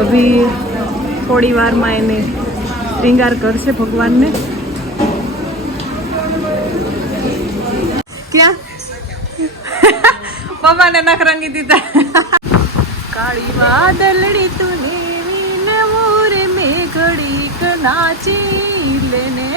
અભી થોડી વારમાં એને શ્રીંગાર કરશે ભગવાનને. ક્યાં? પપ્પાને નખ રંગી દીધા. કાળી વાદળડી તું ને મોરે મેઘડી નાચી લેને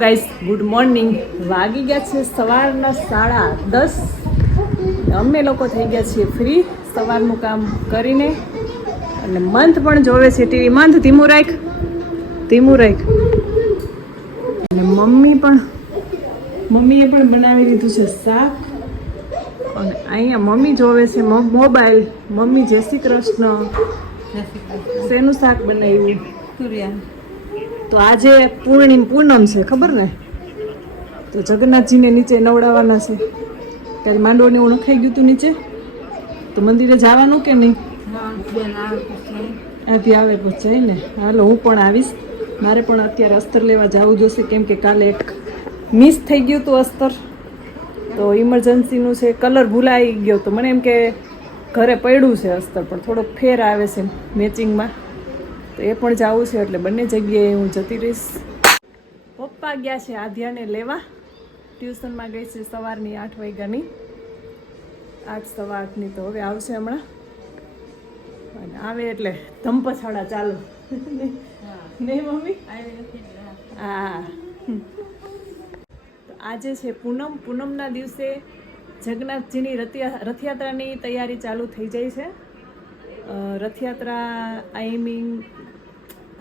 ગાઈસ ગુડ મોર્નિંગ વાગી ગયા છે સવારના સાડા દસ. અમે લોકો થઈ ગયા છીએ ફ્રી સવારનું કામ કરીને. અને મંથ પણ જોવે છે ટીવી મંથ ધીમું રાખ. ધીમું રાખ. અને મમ્મી પણ મમ્મીએ પણ બનાવી દીધું છે શાક. અને અહીંયા મમ્મી જોવે છે મોબાઈલ. મમ્મી જય શ્રી કૃષ્ણ. શેનું શાક બનાવ્યું? તો આજે પૂર્ણિમ પૂનમ છે, ખબર ને? તો જગન્નાથજીને નીચે નવડાવવાના છે. ત્યારે માંડવની નખાઈ ગયું હતું નીચે. તો મંદિરે જવાનું કે નહીં? આથી આવે પછી જઈને. હાલો, હું પણ આવીશ. મારે પણ અત્યારે અસ્તર લેવા જવું જોશે, કેમ કે કાલે એક મિસ થઈ ગયું હતું અસ્તર. તો ઇમરજન્સીનું છે કલર ભૂલાઈ ગયો તો મને એમ કે ઘરે પડ્યું છે અસ્તર, પણ થોડોક ફેર આવે છે મેચિંગમાં તો એ પણ જવું છે એટલે બંને જગ્યાએ હું જતી રહીશ. પપ્પા ગયા છે આધ્યાને લેવા. ટ્યુશનમાં ગઈ છે સવારની આઠ વાગ્યાની. આઠ સવા આઠની તો હવે આવશે હમણાં. અને આવે એટલે ધમપછાડા ચાલુ. નહીં મમ્મી? હા. તો આજે છે પૂનમ. પૂનમના દિવસે જગન્નાથજીની રથયા રથયાત્રાની તૈયારી ચાલુ થઈ જાય છે. અ, આઈ મીન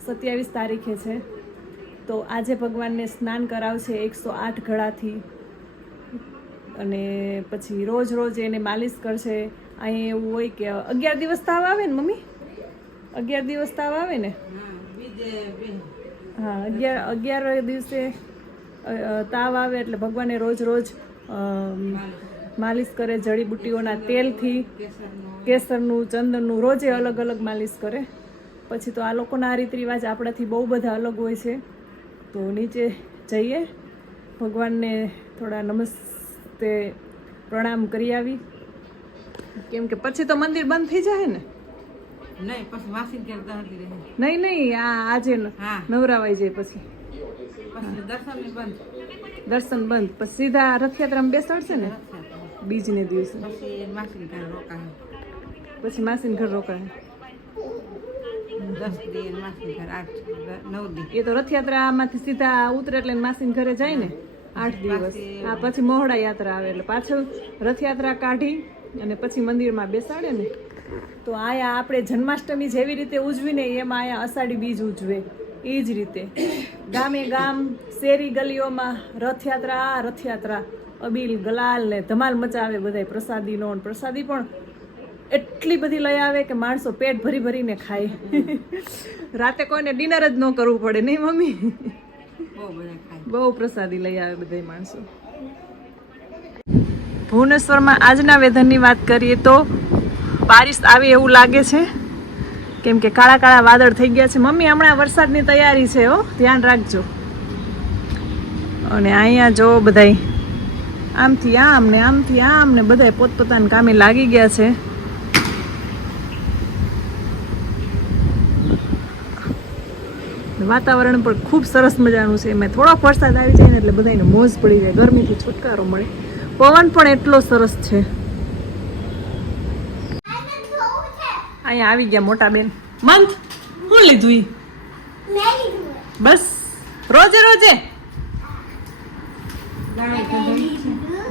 સત્યાવીસ તારીખે છે. તો આજે ભગવાનને સ્નાન કરાવશે એકસો આઠ ઘડાથી અને પછી રોજ રોજ એને માલિશ કરશે. અહીં એવું હોય કે અગિયાર દિવસ તાવ આવે ને મમ્મી? અગિયાર દિવસ તાવ આવે ને? હા અગિયાર અગિયાર દિવસે તાવ આવે એટલે ભગવાને રોજ રોજ માલિશ કરે જડીબુટ્ટીઓના તેલથી કેસરનું ચંદનનું રોજે અલગ અલગ માલિશ કરે. પછી તો આ લોકોના આ રીત રિવાજ આપણાથી બહુ બધા અલગ હોય છે. તો નીચે જઈએ. ભગવાનને થોડા નમસ્તે પ્રણામ કરી આવી. કેમ કે પછી તો મંદિર બંધ થઈ જાય ને? નહીં પછી વાસી કરતા હતી નહીં નહીં આ આજે હા. નવરાવાઈ જાય પછી. પછી દર્શન બંધ. દર્શન બંધ. પછી સીધા રથયાત્રામાં બેસાડશે ને? બીજને દિવસે. પછી માસીને ઘર રોકાય. એ તો રથયાત્રામાંથી સીધા ઉતરે એટલે માસીને ઘરે જાય ને? આઠ દિવસ. હા પછી મોહડા યાત્રા આવે એટલે પાછળ રથયાત્રા કાઢી અને પછી મંદિરમાં બેસાડે ને. તો આયા આપણે જન્માષ્ટમી જેવી રીતે ઉજવીને એમાં આયા અષાઢી બીજ ઉજવે. એ જ રીતે. ગામે ગામ શેરી ગલીઓમાં રથયાત્રા રથયાત્રા અબીલ ગલાલ ને ધમાલ મચાવે બધાય પ્રસાદીનો પ્રસાદી પણ એટલી બધી લઈ આવે કે માણસો પેટ ભરી ભરીને ખાય. રાતે કોઈને ડિનર જ ન કરવું પડે નહીં મમ્મી? બહુ બહુ પ્રસાદી લઈ આવે બધા માણસો. ભુવનેશ્વરમાં આજના વેધરની વાત કરીએ તો બારિશ આવે એવું લાગે છે? કેમ કે કાળા કાળા વાદળ થઈ ગયા છે. મમ્મી, હમણાં વરસાદની તૈયારી છે હો. ધ્યાન રાખજો. અને અહીંયા જો બધાય આમથી આમ ને આમથી આમ ને બધા પોતપોતાના કામે લાગી ગયા છે. વાતાવરણ પણ ખૂબ સરસ મજાનું છે. એમાં થોડોક વરસાદ આવી જાય ને એટલે બધાને મોજ પડી જાય. ગરમીથી છુટકારો મળે. પવન પણ એટલો સરસ છે. અહીંયા આવી ગયા મોટા બેન. મંથ? શું લીધું ઈ? બસ. રોજે રોજે?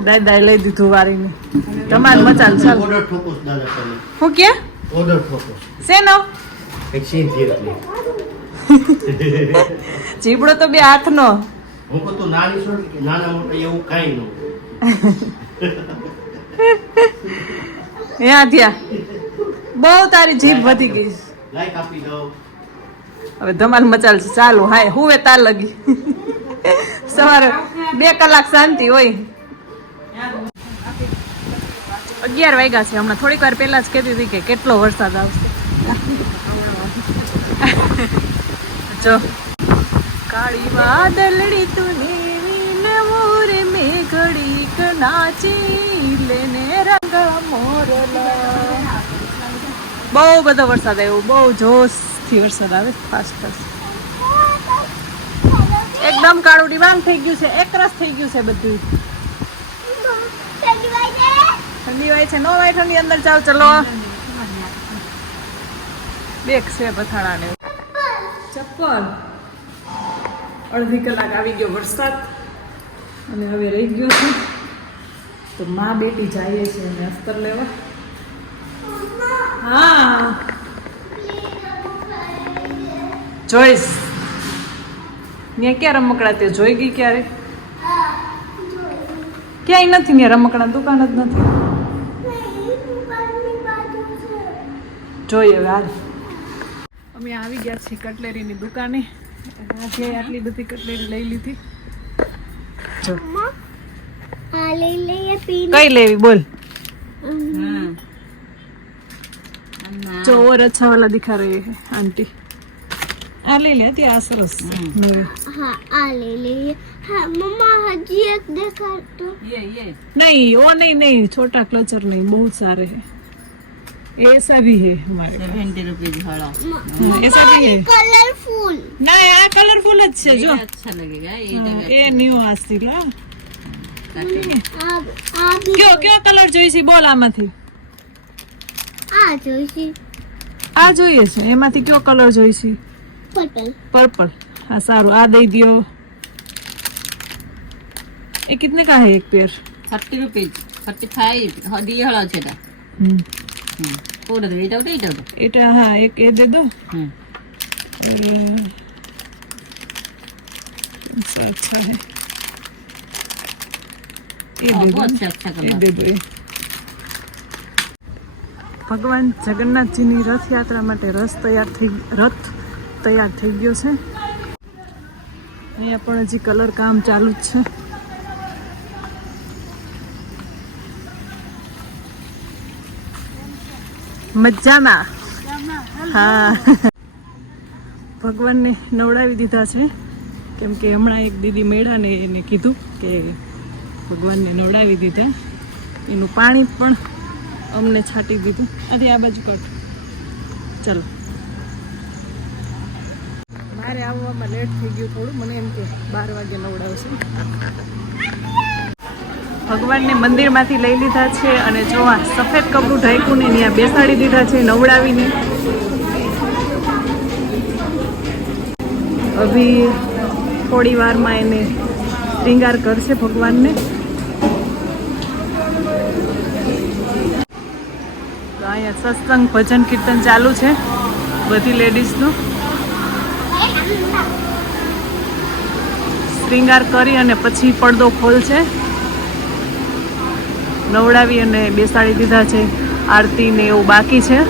દાદા લઈ દીધું વારીને. તમારે મચાલ ચાલ. હું કે? ઓર્ડર ઠોકો શેનો? ચીબડો તો બે હાથનો. હું કહું તું નાની છો કે નાના મોટા એવું કાઈ ન ત્યાં ત્યાં. બહુ તારી જીભ વધી ગઈ. લાઈક આપી દો હવે ધમાલ મચાલ છે ચાલુ હાય હુવે તાર લગી. સવારે બે કલાક શાંતિ હોય. અગિયાર વાગ્યા છે હમણાં થોડીક વાર પહેલા જ કહેતી હતી કે કેટલો વરસાદ આવશે. જો. કાળી વાદળડી તુને મોર મેઘડીક નાચી લેને રંગ મોરલા. બહુ બધો વરસાદ આવ્યો, બહુ જોશથી વરસાદ આવે, ફાસ્ટ ફાસ્ટ. એકદમ કાળું ડિબાંગ થઈ ગયું છે એકરસ થઈ ગયું છે બધું ઠંડી વાય છે, નો વાય ઠંડી, અંદર જાવ ચલો. બેક છે પથાણાને ચપ્પલ. અડધી કલાક આવી ગયો વરસાદ, અને હવે રહી ગયો છે. તો માં બેટી જઈએ છે અને અસ્તર લેવા. હા. જોઈશ. ત્યાં ક્યાં રમકડા તે? જોઈ ગઈ ક્યારે? ક્યાંય નથી ને રમકડા દુકાન જ નથી. જોઈએ હવે હાલ. અમે આવી ગયા છીએ કટલેરીની દુકાને. આજે આટલી બધી કટલેરી લઈ લીધી. જો. કઈ લેવી? બોલ. हाँ जो और अच्छा वाला दिखा रही है आंटी આ લઈ લે ત્યાં આ સરસ નવે હા આ લઈ લઈએ હા મમ્મા હજી એક દેખાડતો ये ये नहीं वो नहीं नहीं छोटा क्लचर नहीं बहुत सारे हैं ऐसा भी है हमारे सेवेंटी रुपीज हड़ा हाँ, ऐसा भी है કલરફુલ ના આ કલરફુલ જ છે જો ये अच्छा लगेगा ये હા, એ ન્યુ આસ્તી લા काटे આ આ બી કયો કયો કલર જોઈશે બોલ આમાંથી આ જોઈશે આ જોઈએ છે એમાંથી કયો કલર જોઈશે પર્પલ पर्पल हाँ सारू आ दे दियो ये कितने का है एक पेड़ थर्टी रुपीज थर्टी फाइव दिए हड़ा छेटा हम्म, पूरा दे इटा उठे इटा उठे एटा हाँ एक ये दे दो हम्म और कौन सा अच्छा है ये हाँ, दे बहुत दो अच्छा अच्छा ये कलर दे दो ये ભગવાન જગન્નાથજીની રથયાત્રા માટે રસ તૈયાર થઈ રથ તૈયાર થઈ ગયો છે. અહીંયા પણ હજી કલર કામ ચાલુ જ છે. મજામાં? હા. ભગવાનને નવડાવી દીધા છે. કેમ કે હમણાં એક દીદી મેળાને એને કીધું કે ભગવાનને નવડાવી દીધા. એનું પાણી પણ અમને છાંટી દીધું. અરે, આ બાજુ કટ. ચલો. મારે આવવામાં લેટ થઈ ગયું થોડું. મને એમ કે બાર વાગે નવડાવશે ભગવાનને મંદિરમાંથી લઈ લીધા છે અને જો આ સફેદ કપડું ઢાંકું ને ત્યાં બેસાડી દીધા છે નવડાવીને. અભી થોડી વારમાં એને શ્રીંગાર કરશે ભગવાનને. અહીંયા સત્સંગ, ભજન, કીર્તન ચાલુ છે. બધી લેડીઝનું. શ્રીંગાર કરી અને પછી પડદો ખોલશે નવડાવી અને બેસાડી દીધા છે. આરતી ને એવું બાકી છે.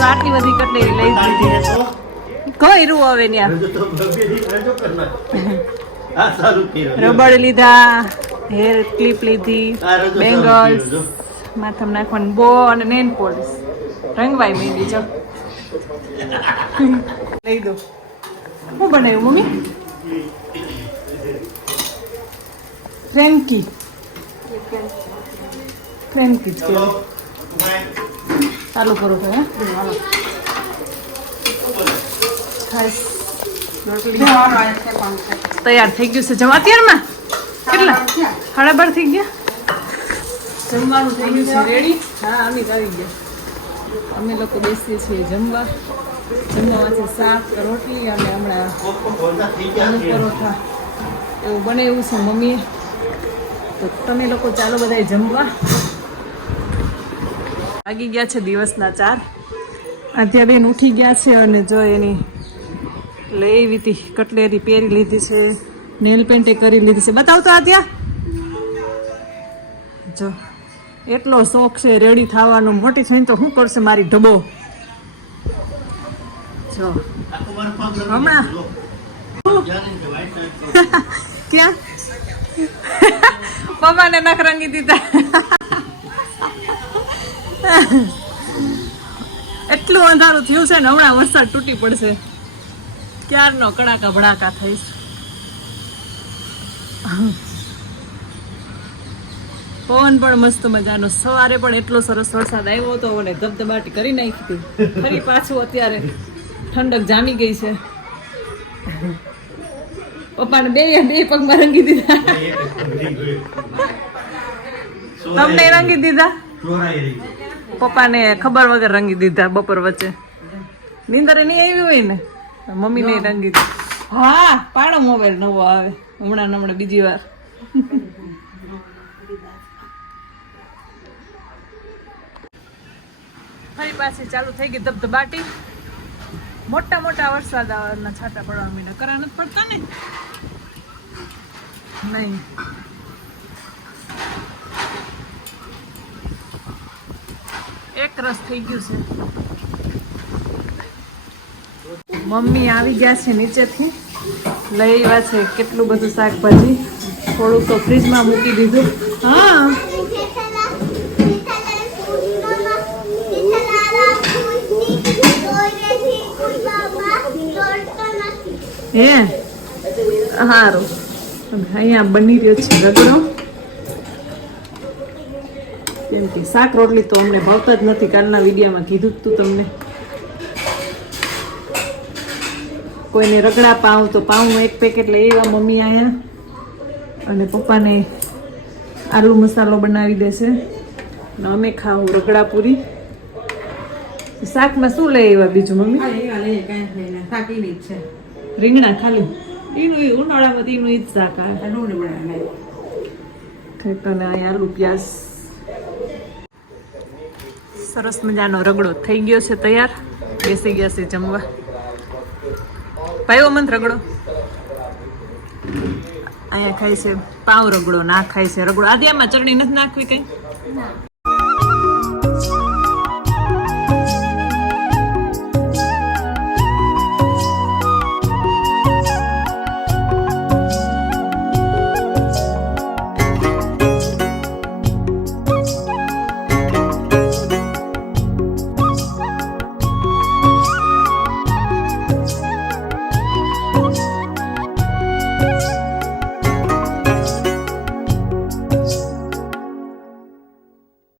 તો આટલી બધી કટલેરી લઈ દીધી કોઈ રૂ હવે ત્યાં. રબડ લીધા હેર ક્લિપ લીધી બેંગલ્સ માથમ માથામાં નાખવાનું બો અને નેન પોલિશ રંગવાઈ મેંદી જો. લઈ દો. શું બનાવ્યું મમ્મી? ફ્રેન્કી. ફ્રેન્કી જ કહેવાય. કરો તો હે? ખાઈશ. તૈયાર થઈ ગયું છે. જવા અત્યારમાં કેટલા? સાડા થઈ ગયા? જમવાનું થઈ ગયું છે. રેડી હા અમે આવી ગયા. અમે લોકો બેસીએ છીએ જમવા. જમવામાં છે શાક, રોટલી અને હમણાં આલુ. પરોઠા. એવું બને એવું છે મમ્મીએ. તો તમે લોકો ચાલો બધાય જમવા. વાગી ગયા છે દિવસના ચાર. અત્યારે એને ઉઠી ગયા છે અને જો એની લેવી હતી, કટલેરી પહેરી લીધી છે, નેલ પેન્ટે કરી લીધી છે. બતાવતો આદ્યા જો, એટલો શોખ છે રેડી થવાનો, મોટી થઈને તો શું કરશે મારી ઢબો? જો, હમણાં. ક્યાં? પપ્પાને નખ રંગી દીધા. એટલું અંધારું થયું છે ને હમણાં વરસાદ તૂટી પડશે. ક્યારનો કડાકા ભડાકા થઈશ? પવન પણ મસ્ત મજાનો. સવારે પણ એટલો સરસ વરસાદ આવ્યો હતો અને ધબધબાટી કરી નાખી હતી. ફરી પાછું અત્યારે ઠંડક જામી ગઈ છે. પપ્પાને બે બે પગમાં રંગી દીધા. તમને રંગી દીધા. પપ્પાને ખબર વગર રંગી દીધા બપોર વચ્ચે. નીંદરે નહીં આવી હોય ને? મમ્મી ને. રંગી દીધી. હા પાડો મોબાઈલ નવો આવે. હમણાં હમણાં બીજી વાર. ફરી પાછી ચાલુ થઈ ગઈ ધબધબાટી. મોટા મોટા વરસાદ આવવાના છાટા પડવા મીને કરા નથી પડતા ને? નહીં. એક રસ થઈ ગયું છે. મમ્મી આવી ગયા છે નીચેથી. લઈ આવ્યા છે કેટલું બધું શાકભાજી. થોડું તો ફ્રીજમાં મૂકી દીધું. હા. હે? સારું અહીંયા બની રહ્યો છે રગડો. કેમ શાક રોટલી તો અમને ભાવતા જ નથી. કાલના વિડીયામાં કીધું તું તમને. કોઈને રગડા પાઉં તો પાઉંનું એક પેકેટ લઈ આવ્યા મમ્મી અહીંયા. અને પપ્પાને આલુ મસાલો બનાવી દેશે. અને અમે ખાવું રગડા પૂરી. શાકમાં શું લઈ આવ્યા બીજું મમ્મી? રીંગણા ખાલી. એનું ઉનાળામાં એનું ઈ જ શાક આવે. કંઈક અને અહીંયા આલુ પ્યાઝ સરસ મજાનો રગડો થઈ ગયો છે તૈયાર. બેસી ગયા છે જમવા. પાયો મંત રગડો. અહીંયા ખાય છે પાવ રગડો, ના ખાય છે રગડો. આદિયામાં ચટણી નથી નાખવી કઈ?